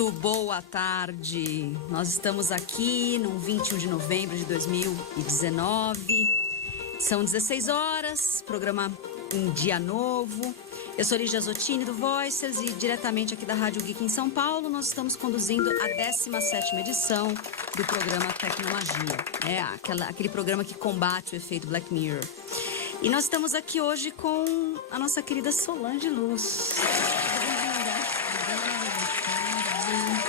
Muito boa tarde. Nós estamos aqui no 21 de novembro de 2019. São 16 horas, programa em dia novo. Eu sou Lígia Zottini do Voicers e diretamente aqui da Rádio Geek em São Paulo nós estamos conduzindo a 17ª edição do programa Tecnomagia. Aquele programa que combate o efeito Black Mirror. E nós estamos aqui hoje com a nossa querida Solange Luz.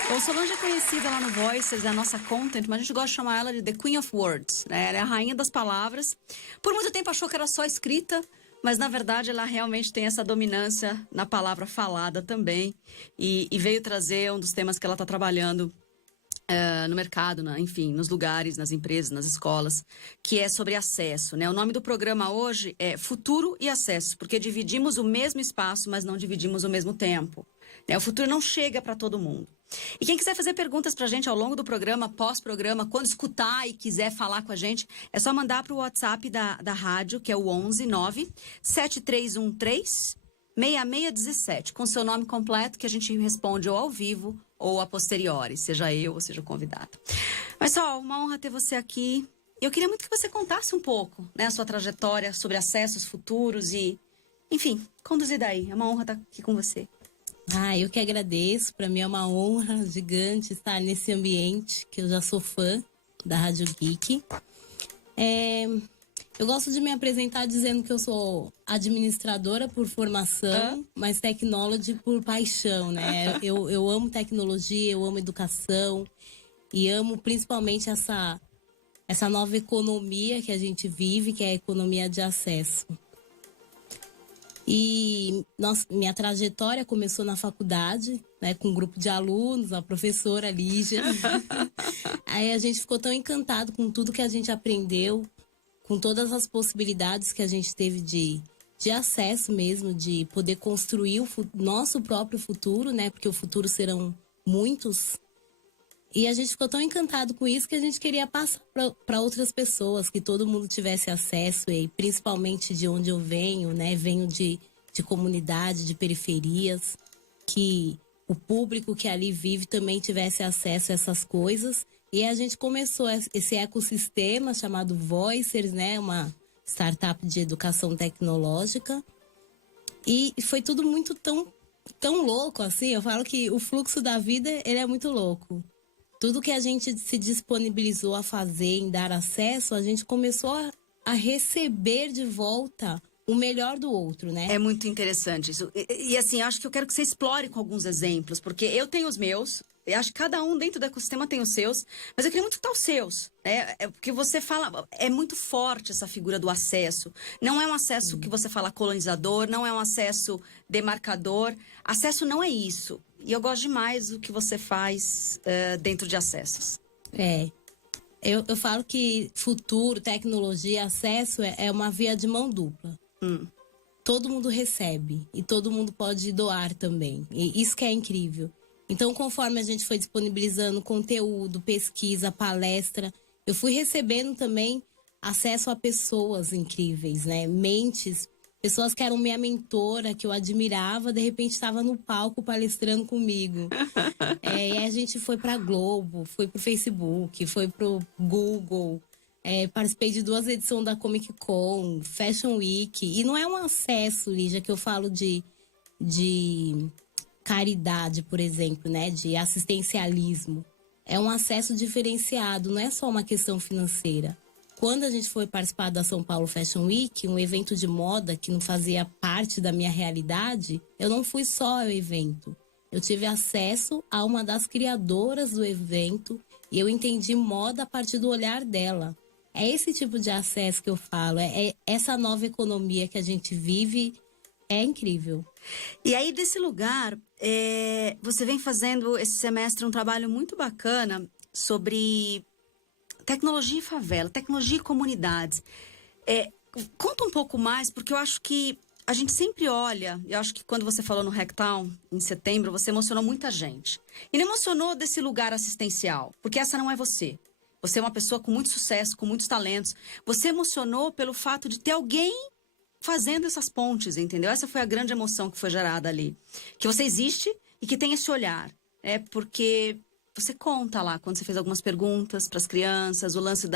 Bom, Solange é conhecida lá no Voicers, é a nossa content, mas a gente gosta de chamar ela de The Queen of Words, né? Ela é a rainha das palavras. Por muito tempo achou que era só escrita, mas na verdade ela realmente tem essa dominância na palavra falada também. E veio trazer um dos temas que ela está trabalhando no mercado, enfim, nos lugares, nas empresas, nas escolas, que é sobre acesso, né? O nome do programa hoje é Futuro e Acesso, porque dividimos o mesmo espaço, mas não dividimos o mesmo tempo. O futuro não chega para todo mundo. E quem quiser fazer perguntas pra gente ao longo do programa, pós-programa, quando escutar e quiser falar com a gente, é só mandar pro WhatsApp da rádio, que é o 11 9 7313 6617, com seu nome completo, que a gente responde ou ao vivo ou a posteriori, seja eu ou seja o convidado. Mas só, uma honra ter você aqui. Eu queria muito que você contasse um pouco, né, a sua trajetória sobre acessos futuros e, enfim, conduzir daí. É uma honra estar aqui com você. Eu que agradeço. Para mim é uma honra gigante estar nesse ambiente, que eu já sou fã da Rádio Geek. Eu gosto de me apresentar dizendo que eu sou administradora por formação, mas technology por paixão, né? Eu amo tecnologia, eu amo educação e amo principalmente essa nova economia que a gente vive, que é a economia de acesso. E minha trajetória começou na faculdade, né, com um grupo de alunos, a professora Lígia. Aí a gente ficou tão encantado com tudo que a gente aprendeu, com todas as possibilidades que a gente teve de acesso mesmo, de poder construir o nosso próprio futuro, né, porque o futuro serão muitos. E a gente ficou tão encantado com isso que a gente queria passar para outras pessoas, que todo mundo tivesse acesso, e principalmente de onde eu venho, né? Venho de comunidade, de periferias, que o público que ali vive também tivesse acesso a essas coisas. E a gente começou esse ecossistema chamado Voicers, né? Uma startup de educação tecnológica. E foi tudo muito tão louco, assim. Eu falo que o fluxo da vida, ele é muito louco. Tudo que a gente se disponibilizou a fazer, em dar acesso, a gente começou a receber de volta o melhor do outro, né? É muito interessante isso. E assim, acho que eu quero que você explore com alguns exemplos, porque eu tenho os meus, eu acho que cada um dentro do ecossistema tem os seus, mas eu queria muito escutar os seus, né? Porque você fala, é muito forte essa figura do acesso. Não é um acesso que você fala colonizador, não é um acesso demarcador. Acesso não é isso. E eu gosto demais do que você faz dentro de acessos. Eu falo que futuro, tecnologia, acesso é uma via de mão dupla. Todo mundo recebe e todo mundo pode doar também. E isso que é incrível. Então, conforme a gente foi disponibilizando conteúdo, pesquisa, palestra, eu fui recebendo também acesso a pessoas incríveis, né? Mentes, pessoas que eram minha mentora, que eu admirava, de repente estava no palco palestrando comigo. E a gente foi pra Globo, foi pro Facebook, foi pro Google. Participei de 2 edições da Comic Con, Fashion Week. E não é um acesso, Lígia, que eu falo de caridade, por exemplo, né? De assistencialismo. É um acesso diferenciado, não é só uma questão financeira. Quando a gente foi participar da São Paulo Fashion Week, um evento de moda que não fazia parte da minha realidade, eu não fui só ao evento. Eu tive acesso a uma das criadoras do evento e eu entendi moda a partir do olhar dela. É esse tipo de acesso que eu falo, é essa nova economia que a gente vive, é incrível. E aí, desse lugar, você vem fazendo esse semestre um trabalho muito bacana sobre tecnologia e favela, tecnologia e comunidades. Conta um pouco mais, porque eu acho que a gente sempre olha, eu acho que quando você falou no Hacktown, em setembro, você emocionou muita gente. E não emocionou desse lugar assistencial, porque essa não é você. Você é uma pessoa com muito sucesso, com muitos talentos. Você emocionou pelo fato de ter alguém fazendo essas pontes, entendeu? Essa foi a grande emoção que foi gerada ali. Que você existe e que tem esse olhar. porque você conta lá, quando você fez algumas perguntas para as crianças, o lance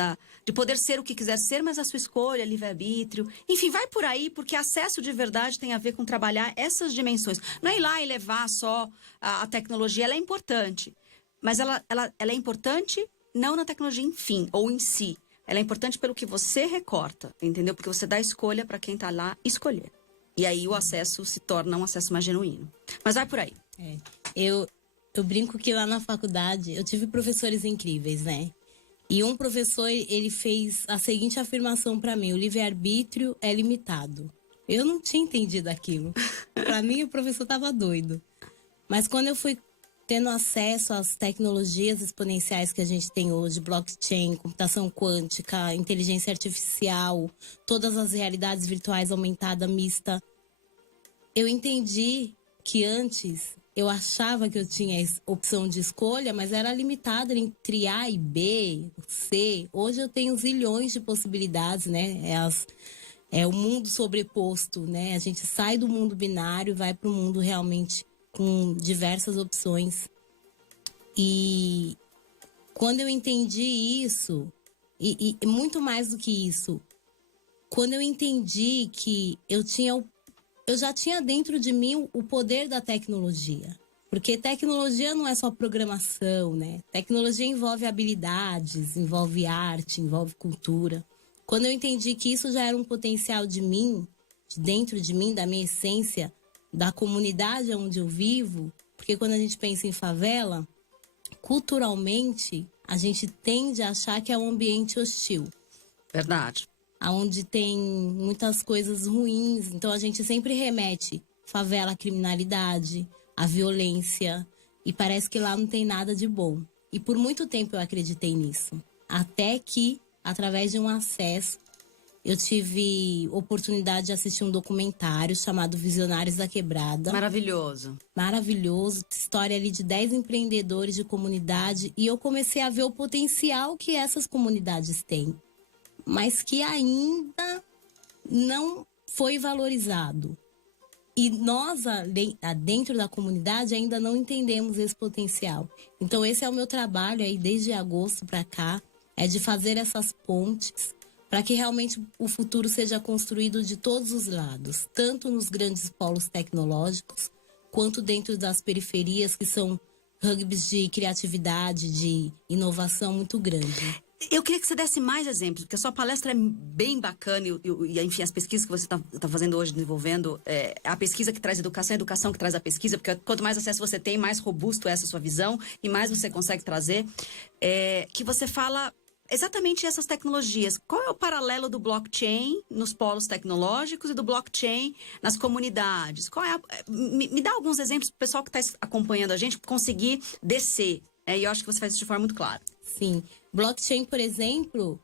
de poder ser o que quiser ser, mas a sua escolha, livre-arbítrio. Enfim, vai por aí, porque acesso de verdade tem a ver com trabalhar essas dimensões. Não é ir lá e levar só a tecnologia, ela é importante. Mas ela é importante não na tecnologia em fim, ou em si. Ela é importante pelo que você recorta, entendeu? Porque você dá escolha para quem está lá escolher. E aí o acesso se torna um acesso mais genuíno. Mas vai por aí. Eu brinco que lá na faculdade eu tive professores incríveis, né? E um professor, ele fez a seguinte afirmação para mim: o livre-arbítrio é limitado. Eu não tinha entendido aquilo. Para mim, o professor tava doido. Mas quando eu fui tendo acesso às tecnologias exponenciais que a gente tem hoje, blockchain, computação quântica, inteligência artificial, todas as realidades virtuais aumentada, mista, eu entendi que antes eu achava que eu tinha opção de escolha, mas era limitada entre A e B, C. Hoje eu tenho zilhões de possibilidades, né? É o mundo sobreposto, né? A gente sai do mundo binário e vai para o mundo realmente com diversas opções. E quando eu entendi isso, e muito mais do que isso, quando eu entendi que eu já tinha dentro de mim o poder da tecnologia. Porque tecnologia não é só programação, né? Tecnologia envolve habilidades, envolve arte, envolve cultura. Quando eu entendi que isso já era um potencial de mim, de dentro de mim, da minha essência, da comunidade onde eu vivo, porque quando a gente pensa em favela, culturalmente, a gente tende a achar que é um ambiente hostil. Verdade. Onde tem muitas coisas ruins. Então, a gente sempre remete favela à criminalidade, à violência. E parece que lá não tem nada de bom. E por muito tempo eu acreditei nisso. Até que, através de um acesso, eu tive oportunidade de assistir um documentário chamado Visionários da Quebrada. Maravilhoso. Maravilhoso. História ali de 10 empreendedores de comunidade. E eu comecei a ver o potencial que essas comunidades têm, mas que ainda não foi valorizado. E nós, dentro da comunidade, ainda não entendemos esse potencial. Então, esse é o meu trabalho aí, desde agosto para cá, é de fazer essas pontes para que realmente o futuro seja construído de todos os lados, tanto nos grandes polos tecnológicos, quanto dentro das periferias, que são hubs de criatividade, de inovação muito grande. Eu queria que você desse mais exemplos, porque a sua palestra é bem bacana e enfim, as pesquisas que você está fazendo hoje, desenvolvendo, a pesquisa que traz educação, a educação que traz a pesquisa, porque quanto mais acesso você tem, mais robusto é essa sua visão e mais você consegue trazer, que você fala exatamente essas tecnologias. Qual é o paralelo do blockchain nos polos tecnológicos e do blockchain nas comunidades? Me dá alguns exemplos para o pessoal que está acompanhando a gente conseguir descer, e eu acho que você faz isso de forma muito clara. Sim. Blockchain, por exemplo,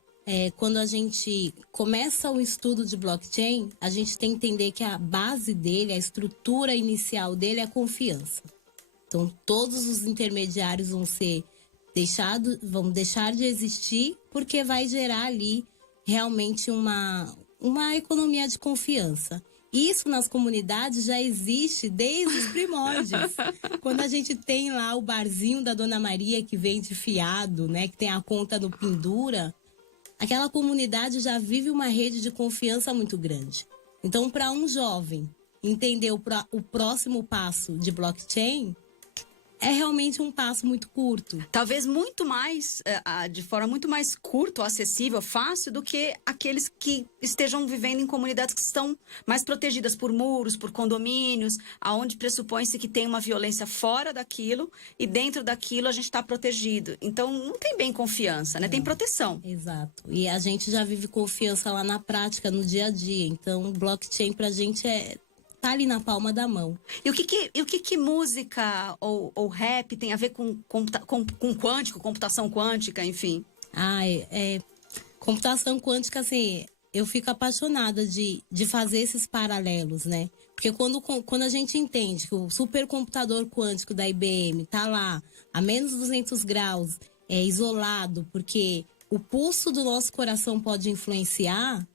quando a gente começa o estudo de blockchain, a gente tem que entender que a base dele, a estrutura inicial dele é a confiança. Então, todos os intermediários vão deixar de existir, porque vai gerar ali realmente uma economia de confiança. Isso nas comunidades já existe desde os primórdios. Quando a gente tem lá o barzinho da Dona Maria que vende fiado, né, que tem a conta no Pendura, aquela comunidade já vive uma rede de confiança muito grande. Então, para um jovem entender o próximo passo de blockchain, é realmente um passo muito curto. Talvez muito mais, de forma muito mais curta, acessível, fácil, do que aqueles que estejam vivendo em comunidades que estão mais protegidas por muros, por condomínios, aonde pressupõe-se que tem uma violência fora daquilo e dentro daquilo a gente está protegido. Então, não tem bem confiança, né? Tem proteção. Exato. E a gente já vive confiança lá na prática, no dia a dia. Então, blockchain pra gente tá ali na palma da mão. E o que música ou rap tem a ver com quântico, computação quântica, enfim? Computação quântica, assim, eu fico apaixonada de fazer esses paralelos, né? Porque quando a gente entende que o supercomputador quântico da IBM tá lá a menos 200 graus, isolado, porque o pulso do nosso coração pode influenciar.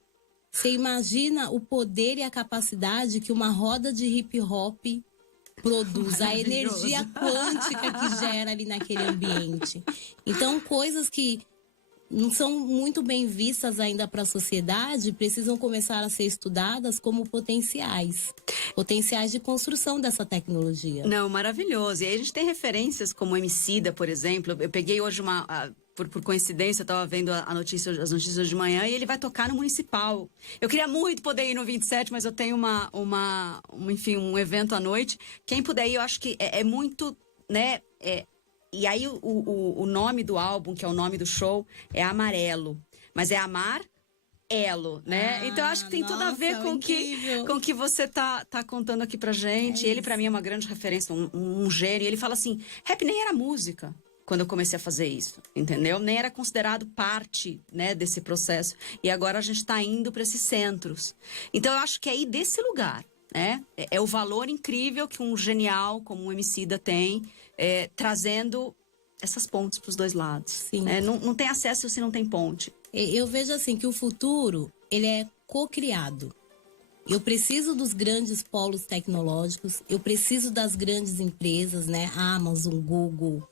Você imagina o poder e a capacidade que uma roda de hip hop produz, a energia quântica que gera ali naquele ambiente. Então, coisas que não são muito bem vistas ainda para a sociedade precisam começar a ser estudadas como potenciais de construção dessa tecnologia. Não, maravilhoso. E aí a gente tem referências como o Emicida, por exemplo. Eu peguei hoje por coincidência, eu estava vendo as notícias de manhã, e ele vai tocar no Municipal. Eu queria muito poder ir no 27, mas eu tenho enfim, um evento à noite. Quem puder ir, eu acho que é muito, né? E aí o nome do álbum, que é o nome do show, é Amarelo. Mas é Amar Elo, né? Então eu acho que tem tudo a ver com o que você tá contando aqui pra gente. Ele, pra mim, é uma grande referência, um gênio. Ele fala assim, rap nem era música quando eu comecei a fazer isso, entendeu? Nem era considerado parte, né, desse processo. E agora a gente tá indo para esses centros. Então eu acho que é aí desse lugar, né? É o valor incrível que um genial como o Emicida tem, trazendo essas pontes para os dois lados. Sim. Né? Não tem acesso se não tem ponte. Eu vejo assim que o futuro, ele é co-criado. Eu preciso dos grandes polos tecnológicos, eu preciso das grandes empresas, né? Amazon, Google,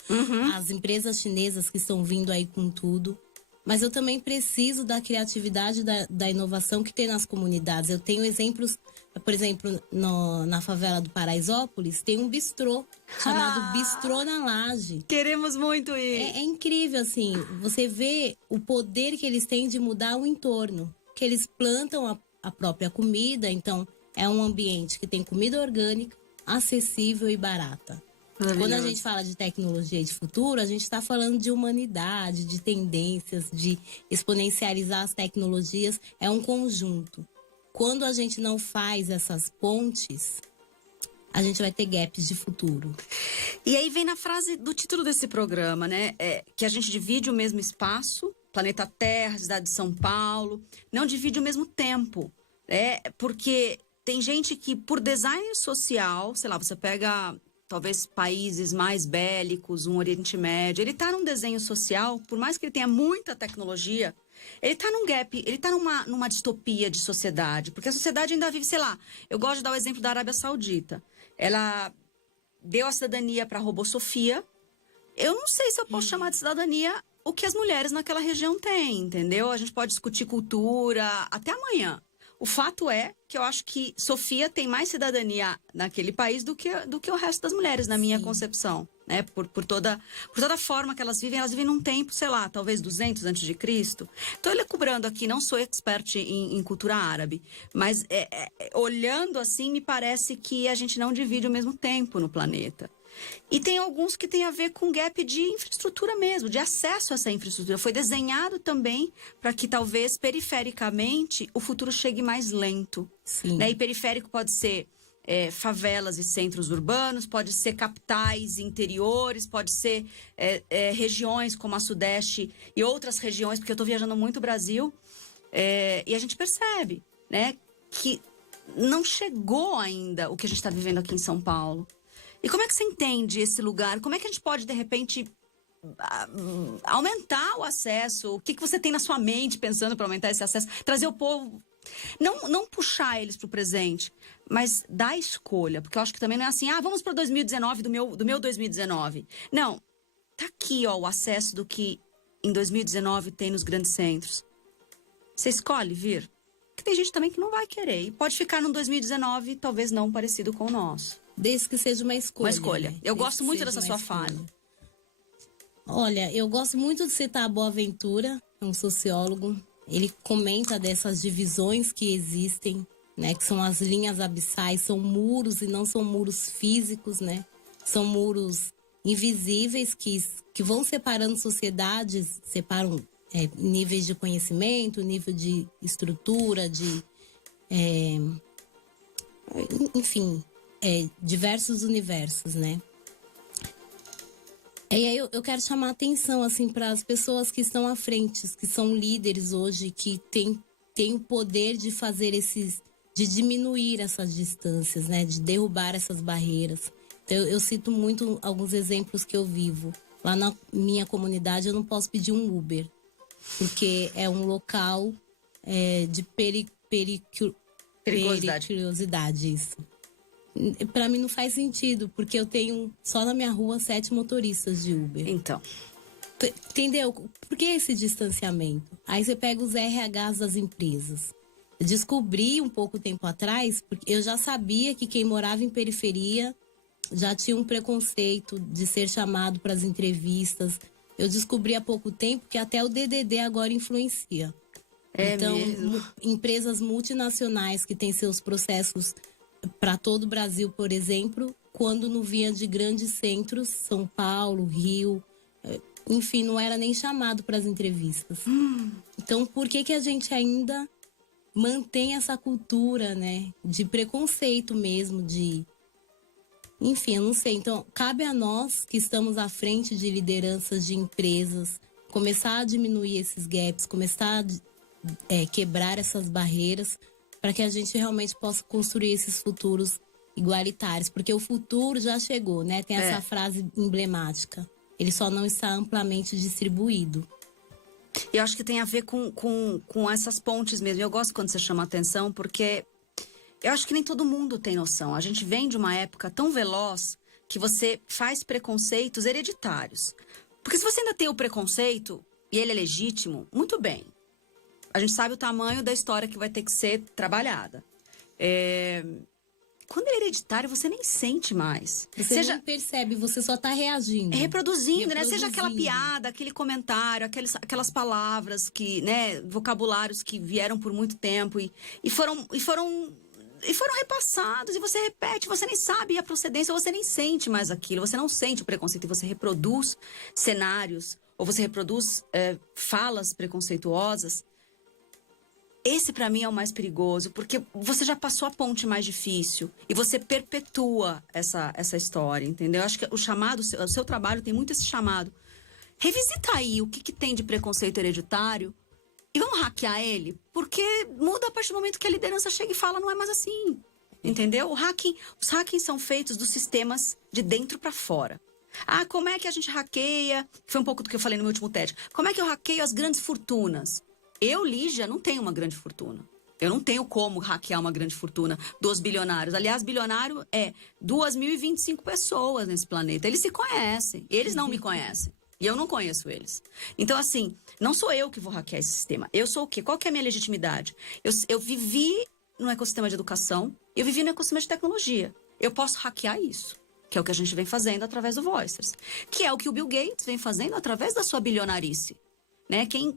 as empresas chinesas que estão vindo aí com tudo. Mas eu também preciso da criatividade, da inovação que tem nas comunidades. Eu tenho exemplos, por exemplo, na favela do Paraisópolis, tem um bistrô chamado Bistrô na Laje. Queremos muito ir. É incrível, assim, você vê o poder que eles têm de mudar o entorno. Que eles plantam a própria comida, então é um ambiente que tem comida orgânica, acessível e barata. Quando a gente fala de tecnologia e de futuro, a gente está falando de humanidade, de tendências, de exponencializar as tecnologias. É um conjunto. Quando a gente não faz essas pontes, a gente vai ter gaps de futuro. E aí vem na frase do título desse programa, né? Que a gente divide o mesmo espaço, planeta Terra, cidade de São Paulo, não divide o mesmo tempo. Porque tem gente que, por design social, sei lá, você pega talvez países mais bélicos, um Oriente Médio, ele tá num desenho social, por mais que ele tenha muita tecnologia, ele tá num gap, ele tá numa distopia de sociedade, porque a sociedade ainda vive, sei lá, eu gosto de dar o exemplo da Arábia Saudita. Ela deu a cidadania para a robô Sofia. Eu não sei se eu posso chamar de cidadania o que as mulheres naquela região têm, entendeu? A gente pode discutir cultura até amanhã. O fato é que eu acho que Sofia tem mais cidadania naquele país do que o resto das mulheres, na minha concepção. Né? Por toda a forma que elas vivem num tempo, sei lá, talvez 200 antes de Cristo. Estou elaborando aqui, não sou expert em cultura árabe, mas olhando assim, me parece que a gente não divide o mesmo tempo no planeta. E tem alguns que tem a ver com gap de infraestrutura mesmo, de acesso a essa infraestrutura. Foi desenhado também para que talvez perifericamente o futuro chegue mais lento. Sim. Né? E periférico pode ser favelas e centros urbanos, pode ser capitais interiores, pode ser regiões como a Sudeste e outras regiões, porque eu estou viajando muito o Brasil, e a gente percebe, né, que não chegou ainda o que a gente está vivendo aqui em São Paulo. E como é que você entende esse lugar? Como é que a gente pode, de repente, aumentar o acesso? O que você tem na sua mente pensando para aumentar esse acesso? Trazer o povo... Não puxar eles para o presente, mas dar escolha. Porque eu acho que também não é assim, vamos para 2019, do meu 2019. Não, tá aqui ó, o acesso do que em 2019 tem nos grandes centros. Você escolhe vir? Porque tem gente também que não vai querer. E pode ficar num 2019, talvez não parecido com o nosso. Desde que seja uma escolha. Uma escolha. Né? Eu gosto muito dessa sua fala. Olha, eu gosto muito de citar Boaventura, um sociólogo. Ele comenta dessas divisões que existem, né? Que são as linhas abissais, são muros e não são muros físicos, né? São muros invisíveis que vão separando sociedades, separam níveis de conhecimento, nível de estrutura, enfim... diversos universos, né? E aí eu quero chamar a atenção, assim, para as pessoas que estão à frente, que são líderes hoje, que têm o poder de fazer de diminuir essas distâncias, né? De derrubar essas barreiras. Então, eu cito muito alguns exemplos que eu vivo. Lá na minha comunidade, eu não posso pedir um Uber, porque é um local de periculosidade, isso. Pra mim não faz sentido, porque eu tenho só na minha rua 7 motoristas de Uber. Então. Entendeu? Por que esse distanciamento? Aí você pega os RHs das empresas. Eu descobri um pouco tempo atrás, porque eu já sabia que quem morava em periferia já tinha um preconceito de ser chamado para as entrevistas. Eu descobri há pouco tempo que até o DDD agora influencia. Então, empresas multinacionais que têm seus processos para todo o Brasil, por exemplo, quando não vinha de grandes centros, São Paulo, Rio, enfim, não era nem chamado para as entrevistas. Então, por que a gente ainda mantém essa cultura, né, de preconceito mesmo, de... Enfim, eu não sei. Então, cabe a nós que estamos à frente de lideranças de empresas começar a diminuir esses gaps, começar a quebrar essas barreiras para que a gente realmente possa construir esses futuros igualitários. Porque o futuro já chegou, né? Tem essa frase emblemática. Ele só não está amplamente distribuído. E eu acho que tem a ver com essas pontes mesmo. Eu gosto quando você chama a atenção, porque eu acho que nem todo mundo tem noção. A gente vem de uma época tão veloz que você faz preconceitos hereditários. Porque se você ainda tem o preconceito, e ele é legítimo, muito bem. A gente sabe o tamanho da história que vai ter que ser trabalhada. Quando é hereditário, você nem sente mais. Você nem percebe, você só está reagindo. Reproduzindo, né? Seja aquela piada, aquele comentário, aquelas palavras, né? Vocabulários que vieram por muito tempo e foram repassados. E você repete, você nem sabe a procedência, você nem sente mais aquilo. Você não sente o preconceito e você reproduz cenários ou você reproduz falas preconceituosas. Esse, pra mim, é o mais perigoso, porque você já passou a ponte mais difícil e você perpetua essa história, entendeu? Eu acho que o seu trabalho tem muito esse chamado. Revisita aí o que tem de preconceito hereditário e vamos hackear ele, porque muda a partir do momento que a liderança chega e fala, não é mais assim, entendeu? Os hackings são feitos dos sistemas de dentro pra fora. Ah, como é que a gente hackeia? Foi um pouco do que eu falei no meu último TED. Como é que eu hackeio as grandes fortunas? Eu, Lígia, não tenho uma grande fortuna. Eu não tenho como hackear uma grande fortuna dos bilionários. Aliás, bilionário é 2.025 pessoas nesse planeta. Eles se conhecem. Eles não me conhecem. E eu não conheço eles. Então, assim, não sou eu que vou hackear esse sistema. Eu sou o quê? Qual que é a minha legitimidade? Eu vivi no ecossistema de educação, eu vivi no ecossistema de tecnologia. Eu posso hackear isso, que é o que a gente vem fazendo através do Voicers. Que é o que o Bill Gates vem fazendo através da sua bilionarice. Né? Quem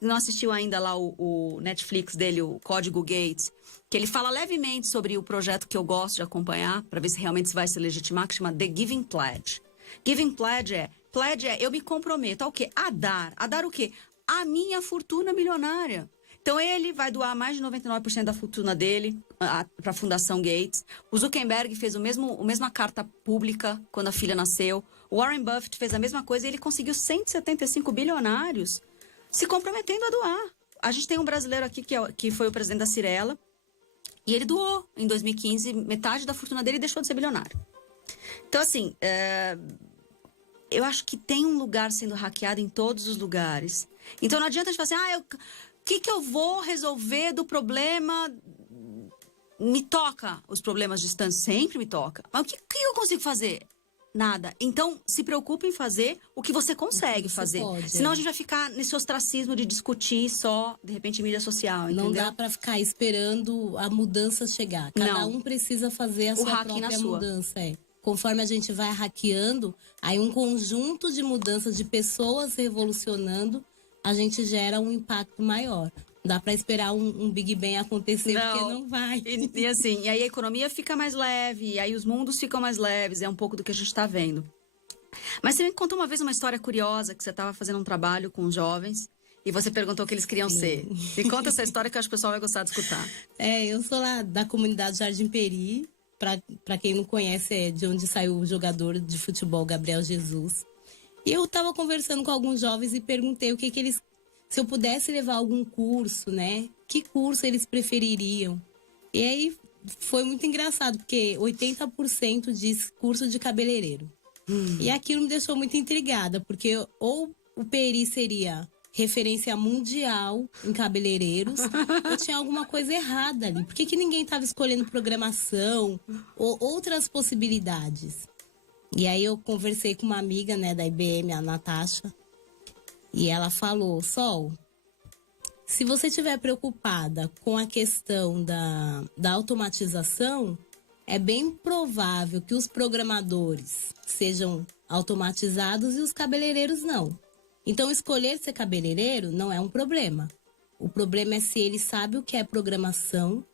não assistiu ainda lá o Netflix dele, o Código Gates, que ele fala levemente sobre o projeto que eu gosto de acompanhar, para ver se realmente vai se legitimar, que chama The Giving Pledge. Giving Pledge é eu me comprometo a o quê? A dar. A dar o quê? A minha fortuna milionária. Então ele vai doar mais de 99% da fortuna dele para a Fundação Gates. O Zuckerberg fez a mesma carta pública quando a filha nasceu. O Warren Buffett fez a mesma coisa e ele conseguiu 175 bilionários se comprometendo a doar. A gente tem um brasileiro aqui que foi o presidente da Cirela e ele doou em 2015 metade da fortuna dele e deixou de ser bilionário. Então, assim, eu acho que tem um lugar sendo hackeado em todos os lugares. Então não adianta a gente falar assim, o que eu vou resolver do problema? Me toca os problemas distantes, sempre me toca. Mas o que eu consigo fazer? Nada. Então, se preocupe em fazer o que você consegue fazer. Senão a gente vai ficar nesse ostracismo de discutir só, de repente, em mídia social, entendeu? Não dá pra ficar esperando a mudança chegar. Cada um precisa fazer a sua própria mudança. Conforme a gente vai hackeando, aí um conjunto de mudanças de pessoas revolucionando, a gente gera um impacto maior. Dá para esperar um Big Bang acontecer, porque não vai. E assim, e aí a economia fica mais leve, e aí os mundos ficam mais leves, é um pouco do que a gente está vendo. Mas você me contou uma vez uma história curiosa, que você estava fazendo um trabalho com os jovens, e você perguntou o que eles queriam ser. Me conta essa história que eu acho que o pessoal vai gostar de escutar. Eu sou lá da comunidade Jardim Peri, para quem não conhece, é de onde saiu o jogador de futebol Gabriel Jesus. E eu estava conversando com alguns jovens e perguntei o que eles... Se eu pudesse levar algum curso, né? Que curso eles prefeririam? E aí foi muito engraçado, porque 80% diz curso de cabeleireiro. E aquilo me deixou muito intrigada, porque ou o Peri seria referência mundial em cabeleireiros, eu tinha alguma coisa errada ali. Por que ninguém estava escolhendo programação ou outras possibilidades? E aí eu conversei com uma amiga, né, da IBM, a Natasha, e ela falou: Sol, se você estiver preocupada com a questão da automatização, é bem provável que os programadores sejam automatizados e os cabeleireiros não. Então, escolher ser cabeleireiro não é um problema. O problema é se ele sabe o que é programação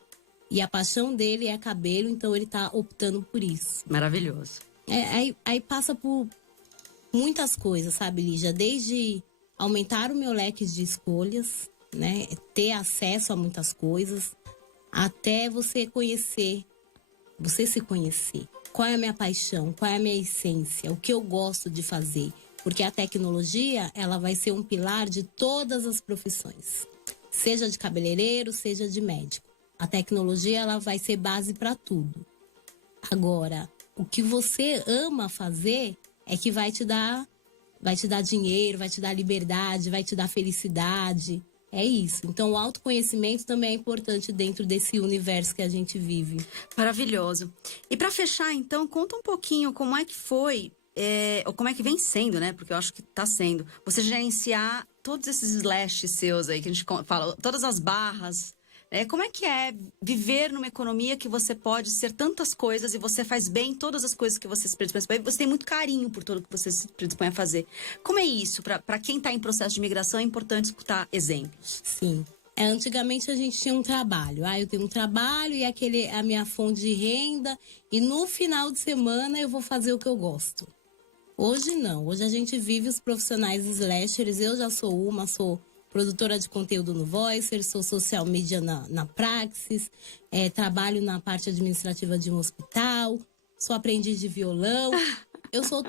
e a paixão dele é cabelo, então ele está optando por isso. Maravilhoso. Aí passa por muitas coisas, sabe, Lígia? Desde aumentar o meu leque de escolhas, né? Ter acesso a muitas coisas, até você se conhecer. Qual é a minha paixão? Qual é a minha essência? O que eu gosto de fazer? Porque a tecnologia, ela vai ser um pilar de todas as profissões. Seja de cabeleireiro, seja de médico. A tecnologia, ela vai ser base para tudo. Agora, o que você ama fazer é que vai te dar dinheiro, vai te dar liberdade, vai te dar felicidade. É isso. Então, o autoconhecimento também é importante dentro desse universo que a gente vive. Maravilhoso. E para fechar, então, conta um pouquinho como é que foi, ou como é que vem sendo, né? Porque eu acho que tá sendo. Você gerenciar todos esses slashes seus aí, que a gente fala, todas as barras. Como é que é viver numa economia que você pode ser tantas coisas e você faz bem todas as coisas que você se predispõe a fazer? Você tem muito carinho por tudo que você se predispõe a fazer. Como é isso? Para quem está em processo de migração, é importante escutar exemplos. Sim. Antigamente a gente tinha um trabalho. Eu tenho um trabalho e aquele é a minha fonte de renda. E no final de semana eu vou fazer o que eu gosto. Hoje não. Hoje a gente vive os profissionais slashers. Eu já sou produtora de conteúdo no Voicer, sou social media na Praxis, trabalho na parte administrativa de um hospital, sou aprendiz de violão. Eu sou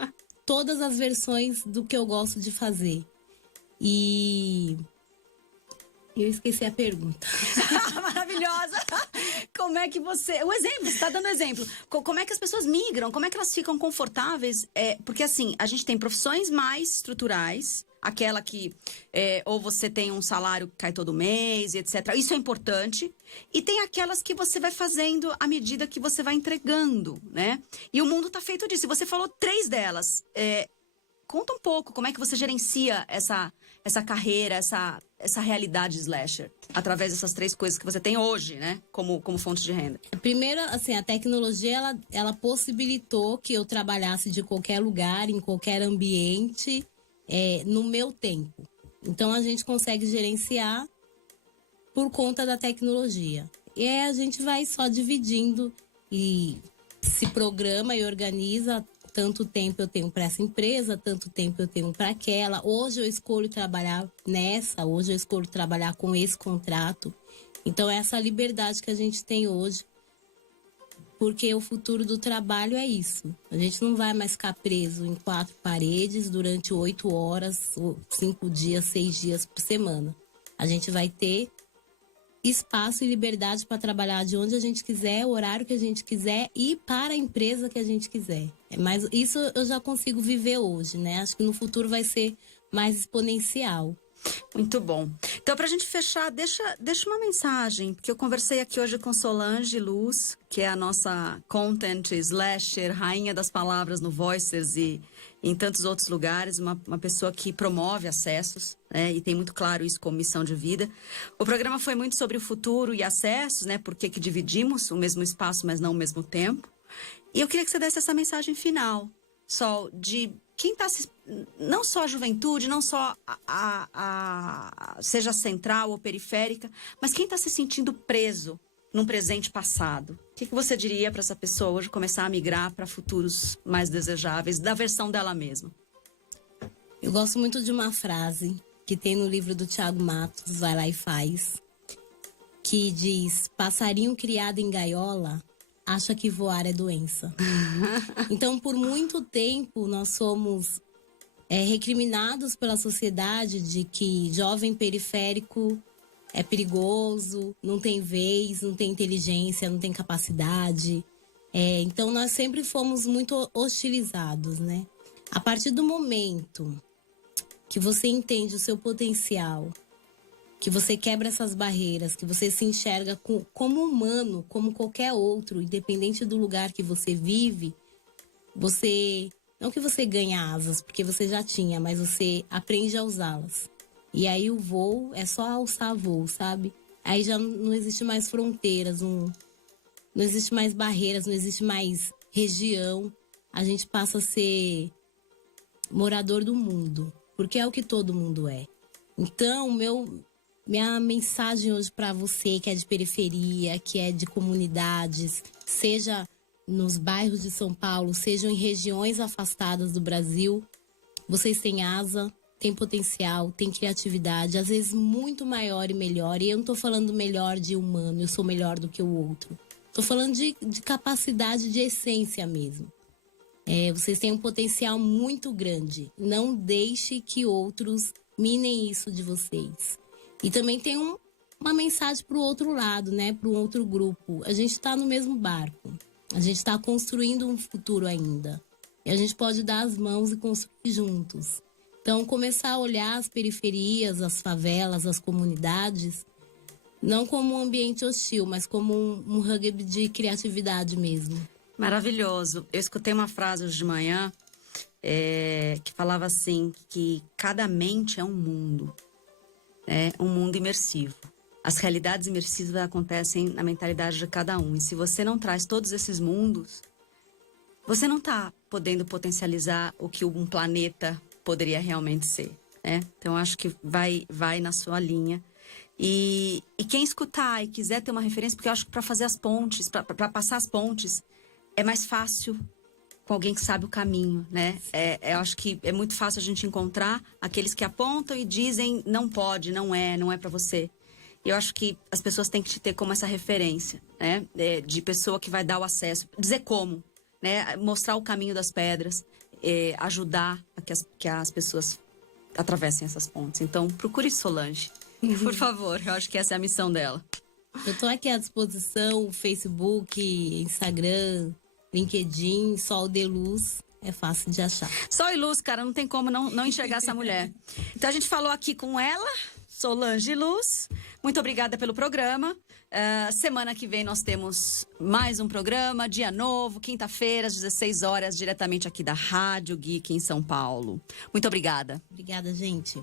todas as versões do que eu gosto de fazer. E eu esqueci a pergunta. Maravilhosa! Como é que você... O exemplo, você está dando exemplo. Como é que as pessoas migram? Como é que elas ficam confortáveis? Porque assim, a gente tem profissões mais estruturais, aquela que ou você tem um salário que cai todo mês e etc. Isso é importante. E tem aquelas que você vai fazendo à medida que você vai entregando, né? E o mundo está feito disso. E você falou 3 delas. Conta um pouco como é que você gerencia essa carreira, essa realidade slasher, através dessas 3 coisas que você tem hoje, né? Como fonte de renda. Primeiro, assim, a tecnologia, ela possibilitou que eu trabalhasse de qualquer lugar, em qualquer ambiente, no meu tempo. Então, a gente consegue gerenciar por conta da tecnologia. E aí a gente vai só dividindo e se programa e organiza. Tanto tempo eu tenho para essa empresa, tanto tempo eu tenho para aquela. Hoje eu escolho trabalhar nessa, hoje eu escolho trabalhar com esse contrato. Então, é essa liberdade que a gente tem hoje, porque o futuro do trabalho é isso. A gente não vai mais ficar preso em 4 paredes durante 8 horas, 5 dias, 6 dias por semana. A gente vai ter espaço e liberdade para trabalhar de onde a gente quiser, o horário que a gente quiser e para a empresa que a gente quiser. Mas isso eu já consigo viver hoje, né? Acho que no futuro vai ser mais exponencial. Muito bom. Então, para a gente fechar, deixa uma mensagem, porque eu conversei aqui hoje com Solange Luz, que é a nossa content slasher, rainha das palavras no Voicers e em tantos outros lugares, uma pessoa que promove acessos, né, e tem muito claro isso como missão de vida. O programa foi muito sobre o futuro e acessos, né, porque que dividimos o mesmo espaço, mas não o mesmo tempo. E eu queria que você desse essa mensagem final, Sol, de quem está não só a juventude, não só seja central ou periférica, mas quem está se sentindo preso num presente passado. O que você diria para essa pessoa hoje começar a migrar para futuros mais desejáveis, da versão dela mesma? Eu gosto muito de uma frase que tem no livro do Thiago Matos, Vai Lá e Faz, que diz: passarinho criado em gaiola acha que voar é doença. Então, por muito tempo, nós somos recriminados pela sociedade de que jovem periférico é perigoso, não tem vez, não tem inteligência, não tem capacidade. Então, nós sempre fomos muito hostilizados, né? A partir do momento que você entende o seu potencial, que você quebra essas barreiras, que você se enxerga como humano, como qualquer outro, independente do lugar que você vive, não que você ganha asas, porque você já tinha, mas você aprende a usá-las. E aí o voo é só alçar voo, sabe? Aí já não existe mais fronteiras, não existe mais barreiras, não existe mais região. A gente passa a ser morador do mundo, porque é o que todo mundo é. Então, minha mensagem hoje para você que é de periferia, que é de comunidades, seja nos bairros de São Paulo, sejam em regiões afastadas do Brasil, vocês têm asa, têm potencial, têm criatividade, às vezes muito maior e melhor. E eu não tô falando melhor de humano, eu sou melhor do que o outro. Tô falando de capacidade, de essência mesmo. Vocês têm um potencial muito grande. Não deixe que outros minem isso de vocês. E também tem uma mensagem para o outro lado, né? Para um outro grupo. A gente está no mesmo barco. A gente está construindo um futuro ainda. E a gente pode dar as mãos e construir juntos. Então, começar a olhar as periferias, as favelas, as comunidades, não como um ambiente hostil, mas como um hub de criatividade mesmo. Maravilhoso. Eu escutei uma frase hoje de manhã que falava assim, que cada mente é um mundo. Um mundo imersivo. As realidades imersivas acontecem na mentalidade de cada um. E se você não traz todos esses mundos, você não está podendo potencializar o que um planeta poderia realmente ser. Então, acho que vai na sua linha. E quem escutar e quiser ter uma referência, porque eu acho que para fazer as pontes, para passar as pontes, é mais fácil com alguém que sabe o caminho, né? Eu acho que é muito fácil a gente encontrar aqueles que apontam e dizem não pode, não é para você. E eu acho que as pessoas têm que te ter como essa referência, né? De pessoa que vai dar o acesso, dizer como, né? Mostrar o caminho das pedras, ajudar a que as pessoas atravessem essas pontes. Então, procure Solange, por favor. Eu acho que essa é a missão dela. Eu tô aqui à disposição, Facebook, Instagram, LinkedIn, Sol de Luz, é fácil de achar. Sol e Luz, cara, não tem como não enxergar essa mulher. Então a gente falou aqui com ela, Solange Luz. Muito obrigada pelo programa. Semana que vem nós temos mais um programa, dia novo, quinta-feira, às 16 horas, diretamente aqui da Rádio Geek em São Paulo. Muito obrigada. Obrigada, gente.